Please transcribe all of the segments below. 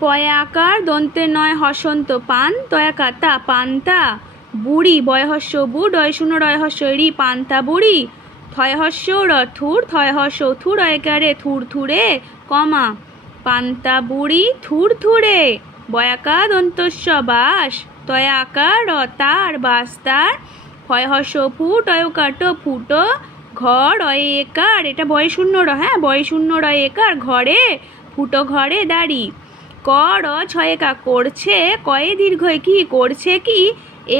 পয়ে আকার দন্তে নয় হসন্ত পান তয়াকার তা পান্তা বুড়ি বয় হস্য বু ডয় শূন্য রয় হস্য রি পান্তা বুড়ি থয় হস্য র থুর থয় হস্য থুর একারে থুর থুরে কমা পান্তা বুড়ি থুর থুরে বয়াকা দন্তস্য বাস তয়া আকার র তার বাস তার ফয় হস্য ফু টয়কার টো ফুটো ঘর অয়ে একার এটা বয় শূন্য র, হ্যাঁ বয় শূন্য রয় একার ঘরে ফুটো ঘরে দাড়ি ক র ছয়েকা করছে কয়ে দীর্ঘয় কি করছে কি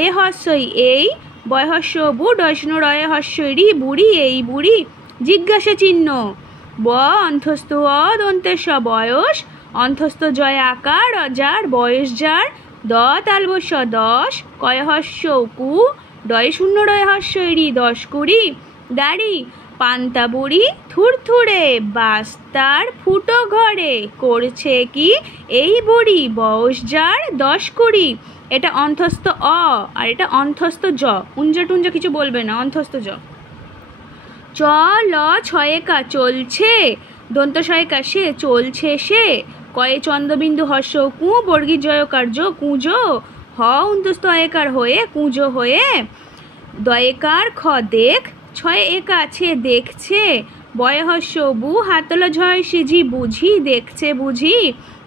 এ হস্যই এই বয় হস্য বু ডয় শূন্য রয়ে হস্যই রি বুড়ি এই বুড়ি জিজ্ঞাসা চিহ্ন ব অন্থস্থ অ দন্তেস্য বয়স অন্থস্থ জয় আকার যার বয়স যার দ তালবস্য দশ কয় হস্য কু ডয় শূন্য রয় হস্যই রি দশ কুড়ি দাড়ি পান্তা বুড়ি থুরথুরে বাস্তার ফুটো ঘরে করছে কি এই বুড়ি বয়স যার দশ কুড়ি এটা অন্থস্থ অ আর এটা অন্থস্থ জ উঞ্জা টুঞ্জা কিছু বলবে না অন্থস্থ জ চ ল ছয়েকা চলছে দন্ত ছয়েকা সে চলছে সে কয়ে চন্দ্রবিন্দু হর্ষ কু বর্গীর জয়কার্য কুঁজো হ অন্তস্থ একার হয়ে কুঁজো হয়ে দয়েকার খ দেখ ছয় একা আছে দেখছে বয় হস্য বু হাতলা ঝয় সিঝি বুঝি দেখছে বুঝি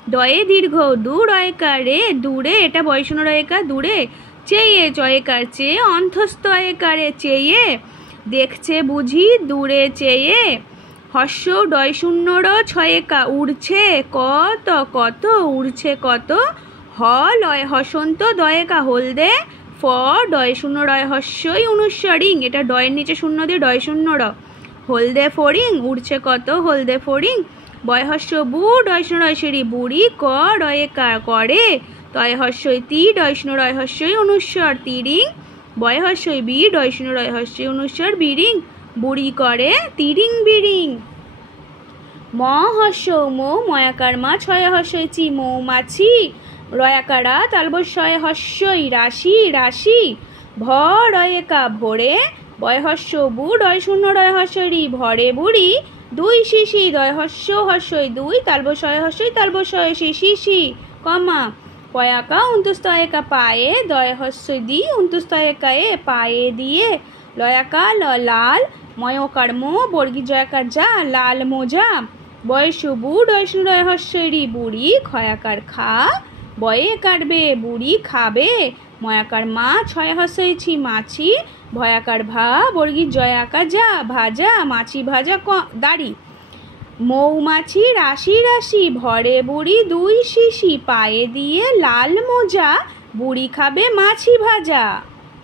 দয়ে দীর্ঘ দূর একারে দূরে এটা বয়সূন্য রয়েকা দূরে চেয়ে চয়েকার চেয়ে অন্থস্থ একারে চেয়ে দেখছে বুঝি দূরে চেয়ে হস্য ডয় শূন্য র ছয়েকা উড়ছে কত কত উড়ছে কত হ লয় হসন্ত দয়েকা হলদে ফ ডয় শূন্য রয় হস্যই অনুস্বরিং এটা ডয়ের নিচে শূন্য দিয়ে ডয় শূন্য র হলদে ফড়িং উড়ছে কত হলদে ফড়িং বয় হস্য বু ডয় শূন্য রয় সিঁড়ি বুড়ি ক ডয়ে কার করে তয় হস্যই তি ডয় শূন্য রয় হস্যই অনুস্বর তিরিং বয় হস্যই বি ডয় শূন্য রয় হস্যই অনুস্বর বিরিং বুড়ি করে তিরিং বিরিং ম হস্য মৌ ময়াকার মা ছয় হস্যই চি মৌমাছি রয়াকারা তালবস্যয় হস্যই রাশি রাশি ভ রয়েকা ভরে বয় হস্য বু ডয় শূন্য রয় হস্যরি ভরে বুড়ি দুই শিশি দয় হস্য হস্যই দুই তালবস্যয় হস্যই তালবস্যয় শিশি কমা পয়াকা অন্তস্তয়কা পায়ে দয় হস্যই দি অন্তস্তয়কা এ পায়ে দিয়ে লয়াকা লাল ময়কার মো বর্গী জয়াকার যা লাল মোজা বয়স বু ডয় শূন্য রয় হস্যরি বুড়ি ক্ষয়াকার খা বয়ে কাটবে বুড়ি খাবে ময়াকার মা ছয় হস্যইছি মাছি ভয়াকার ভা বর্গী জয়াকার যা ভাজা মাছি ভাজা দাড়ি মৌমাছি রাশি রাশি ভরে বুড়ি দুই শিশি পায়ে দিয়ে লাল মোজা বুড়ি খাবে মাছি ভাজা।